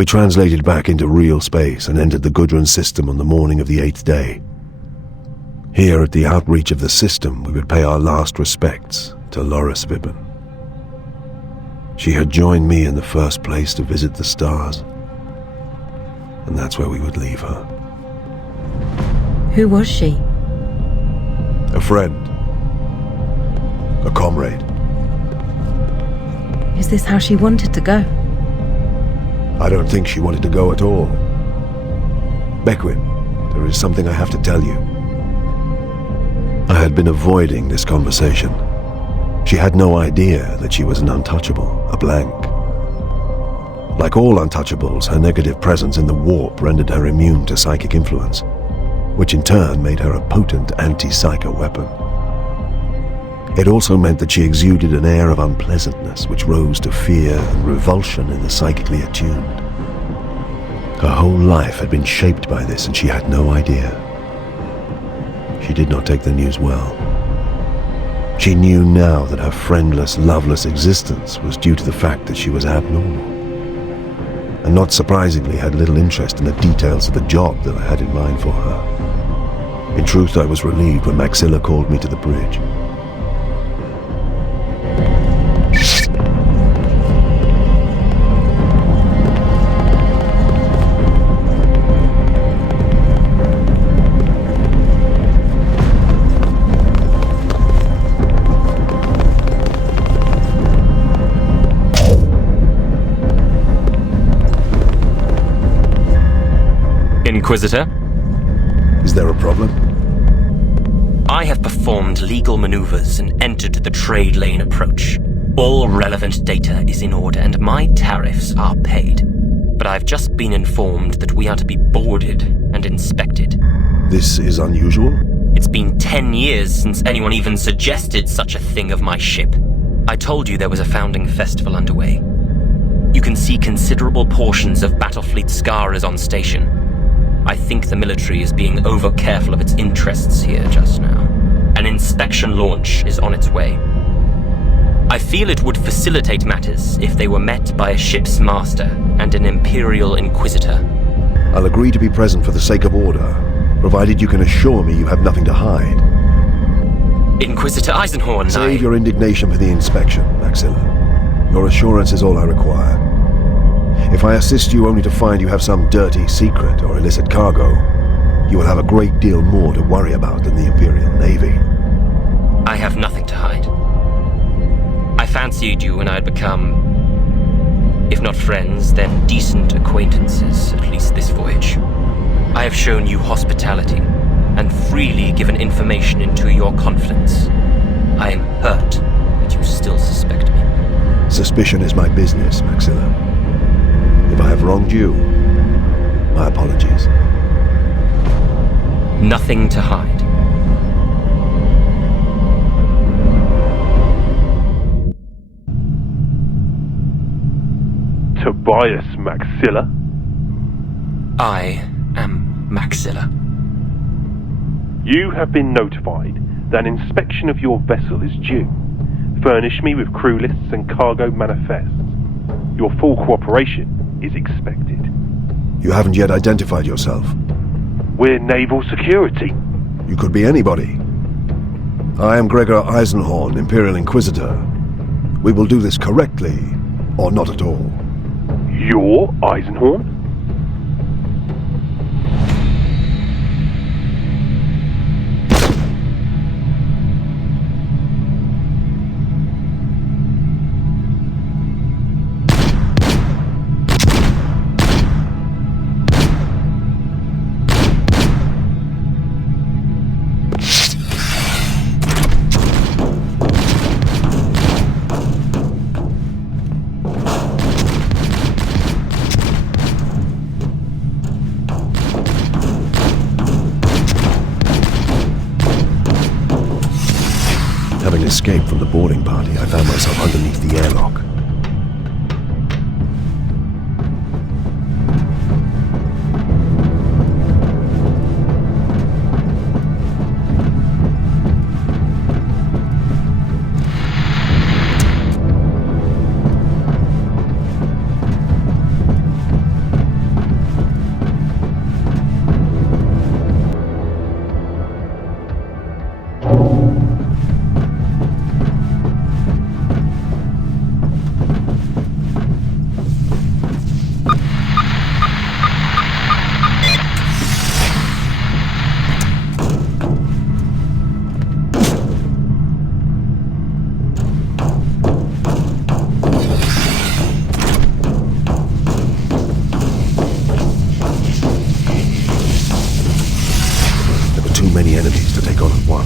We translated back into real space and entered the Gudrun system on the morning of the 8th day. Here at the outreach of the system, we would pay our last respects to Loris Vibben. She had joined me in the first place to visit the stars, and that's where we would leave her. Who was she? A friend. A comrade. Is this how she wanted to go? I don't think she wanted to go at all. Beckwin, there is something I have to tell you. I had been avoiding this conversation. She had no idea that she was an untouchable, a blank. Like all untouchables, her negative presence in the warp rendered her immune to psychic influence, which in turn made her a potent anti-psycho weapon. It also meant that she exuded an air of unpleasantness which rose to fear and revulsion in the psychically attuned. Her whole life had been shaped by this, and she had no idea. She did not take the news well. She knew now that her friendless, loveless existence was due to the fact that she was abnormal, and not surprisingly had little interest in the details of the job that I had in mind for her. In truth, I was relieved when Maxilla called me to the bridge. Inquisitor? Is there a problem? I have performed legal maneuvers and entered the trade lane approach. All relevant data is in order and my tariffs are paid. But I've just been informed that we are to be boarded and inspected. This is unusual? It's been 10 years since anyone even suggested such a thing of my ship. I told you there was a founding festival underway. You can see considerable portions of Battlefleet Scarers on station. I think the military is being over-careful of its interests here just now. An inspection launch is on its way. I feel it would facilitate matters if they were met by a ship's master and an Imperial inquisitor. I'll agree to be present for the sake of order, provided you can assure me you have nothing to hide. Inquisitor Eisenhorn, Save your indignation for the inspection, Maxilla. Your assurance is all I require. If I assist you only to find you have some dirty secret or illicit cargo, you will have a great deal more to worry about than the Imperial Navy. I have nothing to hide. I fancied you when I had become, if not friends, then decent acquaintances, at least this voyage. I have shown you hospitality and freely given information into your confidence. I am hurt that you still suspect me. Suspicion is my business, Maxilla. If I have wronged you, my apologies. Nothing to hide. Tobias Maxilla? I am Maxilla. You have been notified that an inspection of your vessel is due. Furnish me with crew lists and cargo manifests. Your full cooperation is expected. You haven't yet identified yourself. We're naval security. You could be anybody. I am Gregor Eisenhorn, Imperial Inquisitor. We will do this correctly, or not at all. You're Eisenhorn? Having escaped from the boarding party, I found myself underneath the airlock.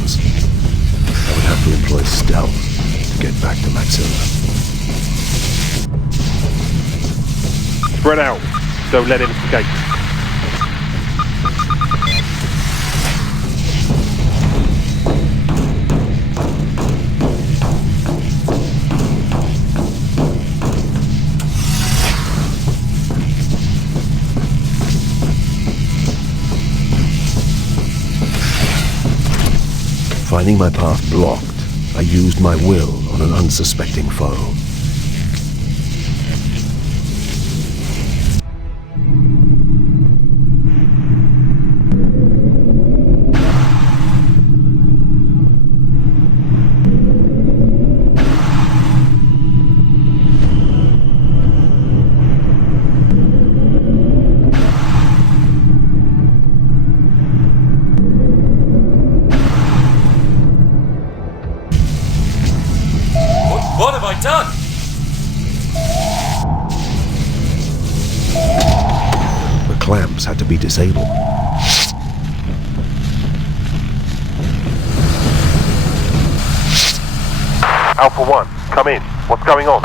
grounds. I would have to employ stealth to get back to Maxilla. Spread out. Don't let him escape. Finding my path blocked, I used my will on an unsuspecting foe. What have I done? The clamps had to be disabled. Alpha 1, come in. What's going on?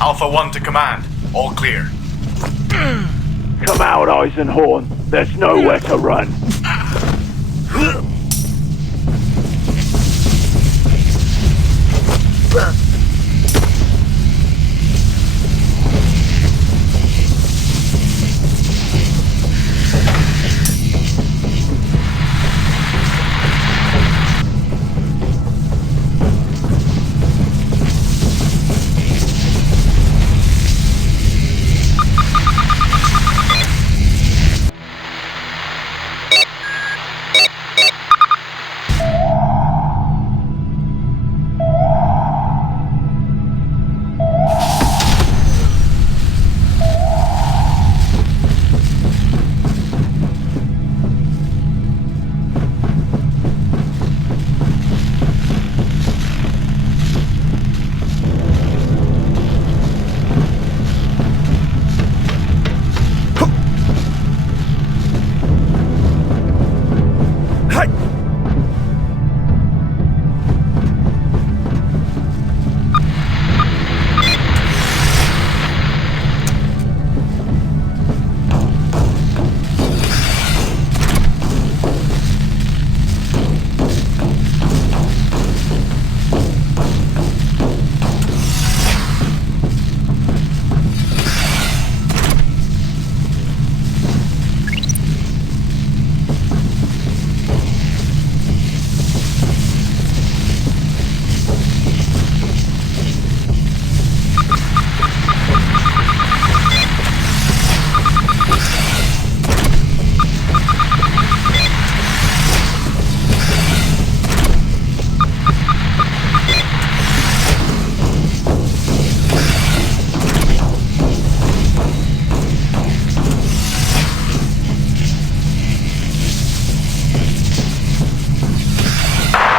Alpha 1 to command. All clear. Come out, Eisenhorn. There's nowhere to run.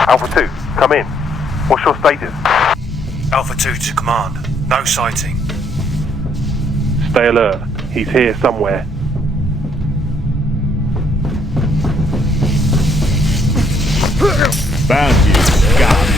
Alpha 2, come in. What's your status? Alpha 2 to command. No sighting. Stay alert. He's here somewhere. Found you, Scott.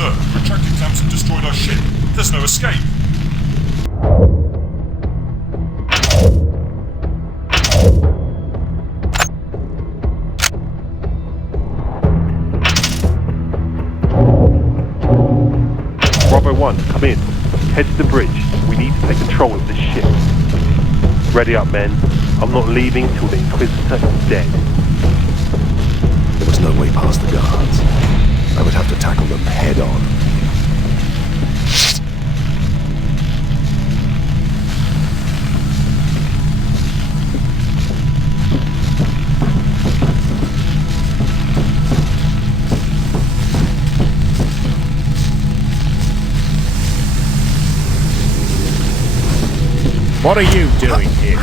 Sir, retracting camps have destroyed our ship. There's no escape. Bravo 1, come in. Head to the bridge. We need to take control of this ship. Ready up, men. I'm not leaving till the Inquisitor is dead. There was no way past the guards. I would have to tackle them head on. What are you doing here?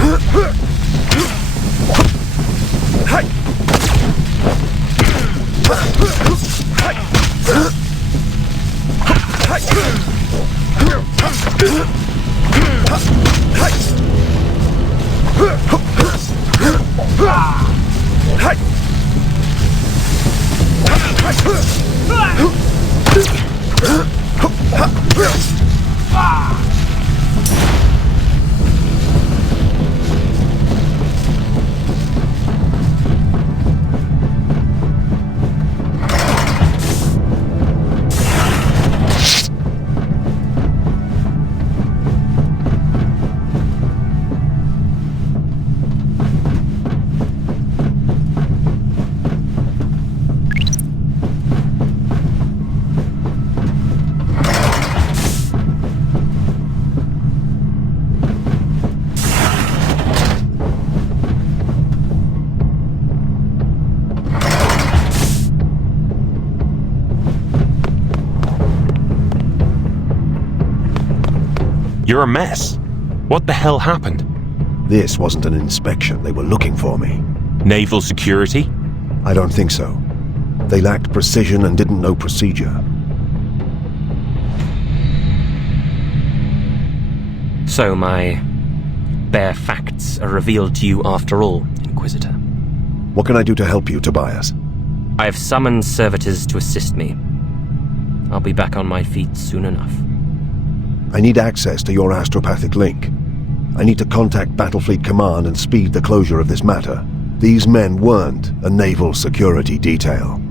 You're a mess. What the hell happened? This wasn't an inspection. They were looking for me. Naval security? I don't think so. They lacked precision and didn't know procedure. So my bare facts are revealed to you after all, Inquisitor. What can I do to help you, Tobias? I have summoned servitors to assist me. I'll be back on my feet soon enough. I need access to your astropathic link. I need to contact Battlefleet Command and speed the closure of this matter. These men weren't a naval security detail.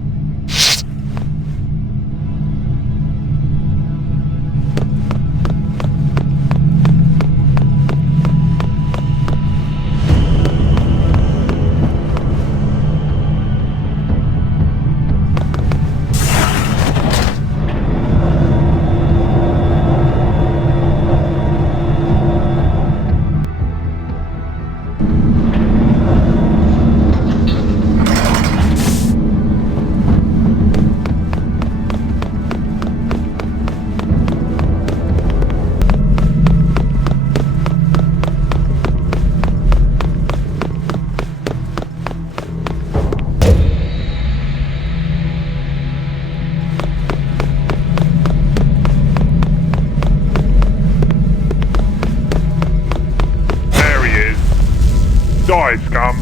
Die, scum!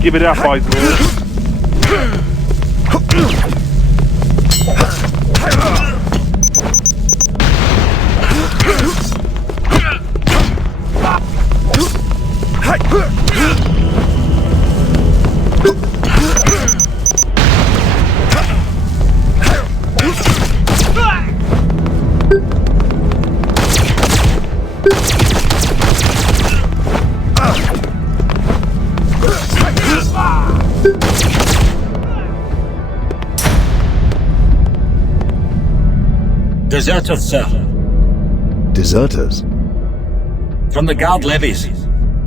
Give it up, Eisenhorn. Deserters, sir. Deserters? From the guard levies.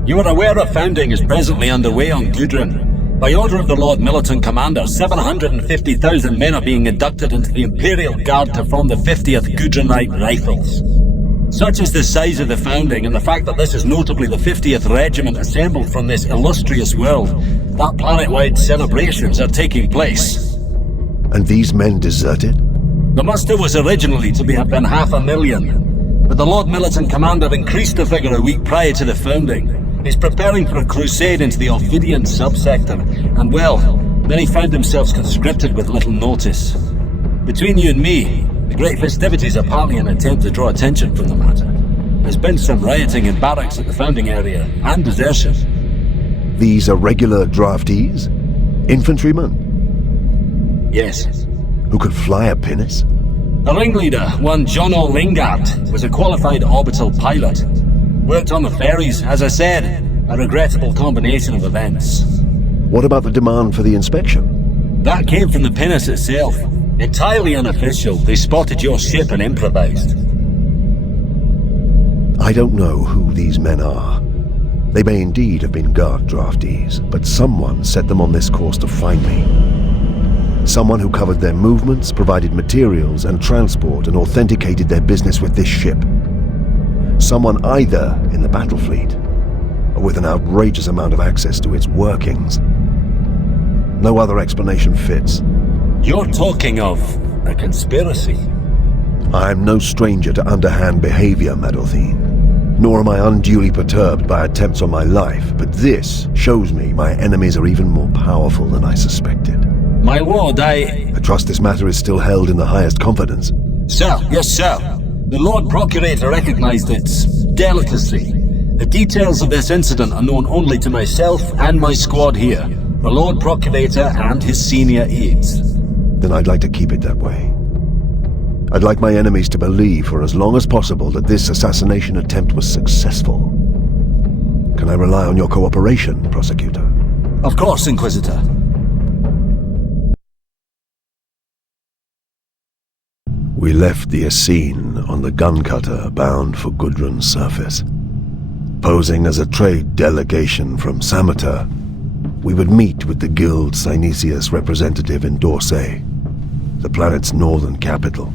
You are aware a founding is presently underway on Gudrun. By order of the Lord Militant Commander, 750,000 men are being inducted into the Imperial Guard to form the 50th Gudrunite Rifles. Such is the size of the founding, and the fact that this is notably the 50th regiment assembled from this illustrious world, that planet-wide celebrations are taking place. And these men deserted? The muster was originally to have been 500,000. but the Lord Militant Commander increased the figure a week prior to the founding. He's preparing for a crusade into the Ophidian subsector, and well, then he found himself conscripted with little notice. Between you and me, the great festivities are partly an attempt to draw attention from the matter. There's been some rioting in barracks at the founding area, and desertion. These are regular draftees? Infantrymen? Yes. Who could fly a pinnace? The ringleader, one John O'Lingard, was a qualified orbital pilot. Worked on the ferries, as I said, a regrettable combination of events. What about the demand for the inspection? That came from the pinnace itself. Entirely unofficial, they spotted your ship and improvised. I don't know who these men are. They may indeed have been guard draftees, but someone set them on this course to find me. Someone who covered their movements, provided materials and transport, and authenticated their business with this ship. Someone either in the battle fleet, or with an outrageous amount of access to its workings. No other explanation fits. You're talking of a conspiracy. I am no stranger to underhand behavior, Madolthine. Nor am I unduly perturbed by attempts on my life, but this shows me my enemies are even more powerful than I suspected. My lord, I trust this matter is still held in the highest confidence. Sir, yes, sir. The Lord Procurator recognized its delicacy. The details of this incident are known only to myself and my squad here, the Lord Procurator and his senior aides. Then I'd like to keep it that way. I'd like my enemies to believe for as long as possible that this assassination attempt was successful. Can I rely on your cooperation, Prosecutor? Of course, Inquisitor. We left the Essene on the gun cutter bound for Gudrun's surface. Posing as a trade delegation from Sameter, we would meet with the Guild Synesius representative in Dorsey, the planet's northern capital.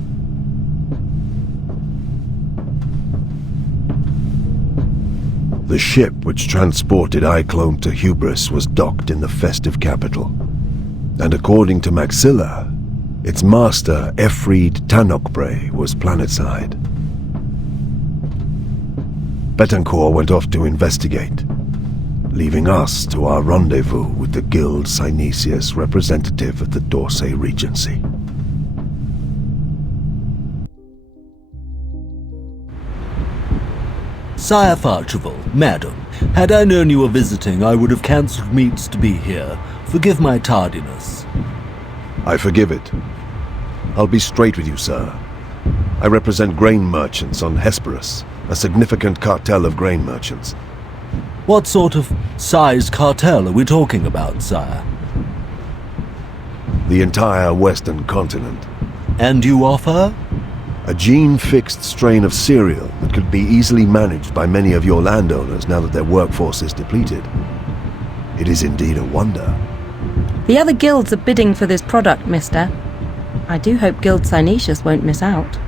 The ship which transported Iclone to Hubris was docked in the festive capital, and according to Maxilla, its master, Efreed Tanokbre, was planetside. Betancourt went off to investigate, leaving us to our rendezvous with the Guild Synesius representative at the Dorsey Regency. Sire Farchival, madam, had I known you were visiting, I would have cancelled meets to be here. Forgive my tardiness. I forgive it. I'll be straight with you, sir. I represent grain merchants on Hesperus, a significant cartel of grain merchants. What sort of size cartel are we talking about, sire? The entire western continent. And you offer? A gene-fixed strain of cereal that could be easily managed by many of your landowners now that their workforce is depleted. It is indeed a wonder. The other guilds are bidding for this product, mister. I do hope Guild Synesius won't miss out.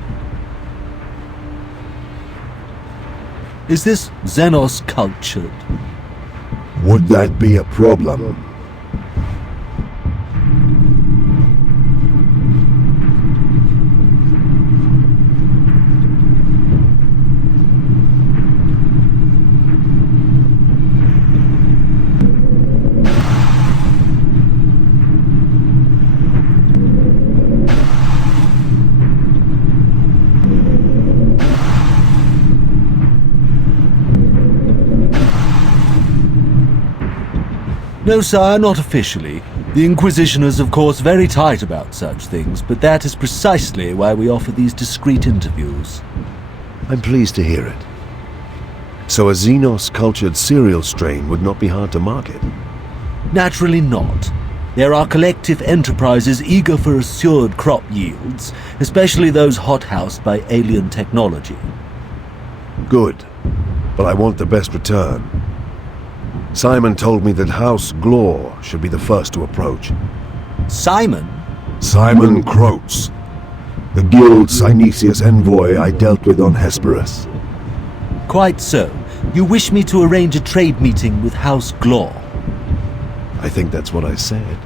Is this Xenos cultured? Would that be a problem? No, sire, not officially. The Inquisition is, of course, very tight about such things, but that is precisely why we offer these discreet interviews. I'm pleased to hear it. So a Xenos-cultured cereal strain would not be hard to market? Naturally not. There are collective enterprises eager for assured crop yields, especially those hothoused by alien technology. Good, but I want the best return. Simon told me that House Glor should be the first to approach. Simon? Simon Croats, the Guild Synesius envoy I dealt with on Hesperus. Quite so. You wish me to arrange a trade meeting with House Glor? I think that's what I said,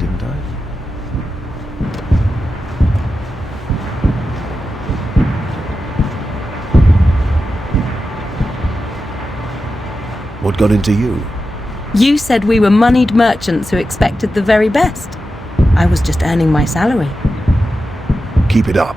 didn't I? What got into you? You said we were moneyed merchants who expected the very best. I was just earning my salary. Keep it up.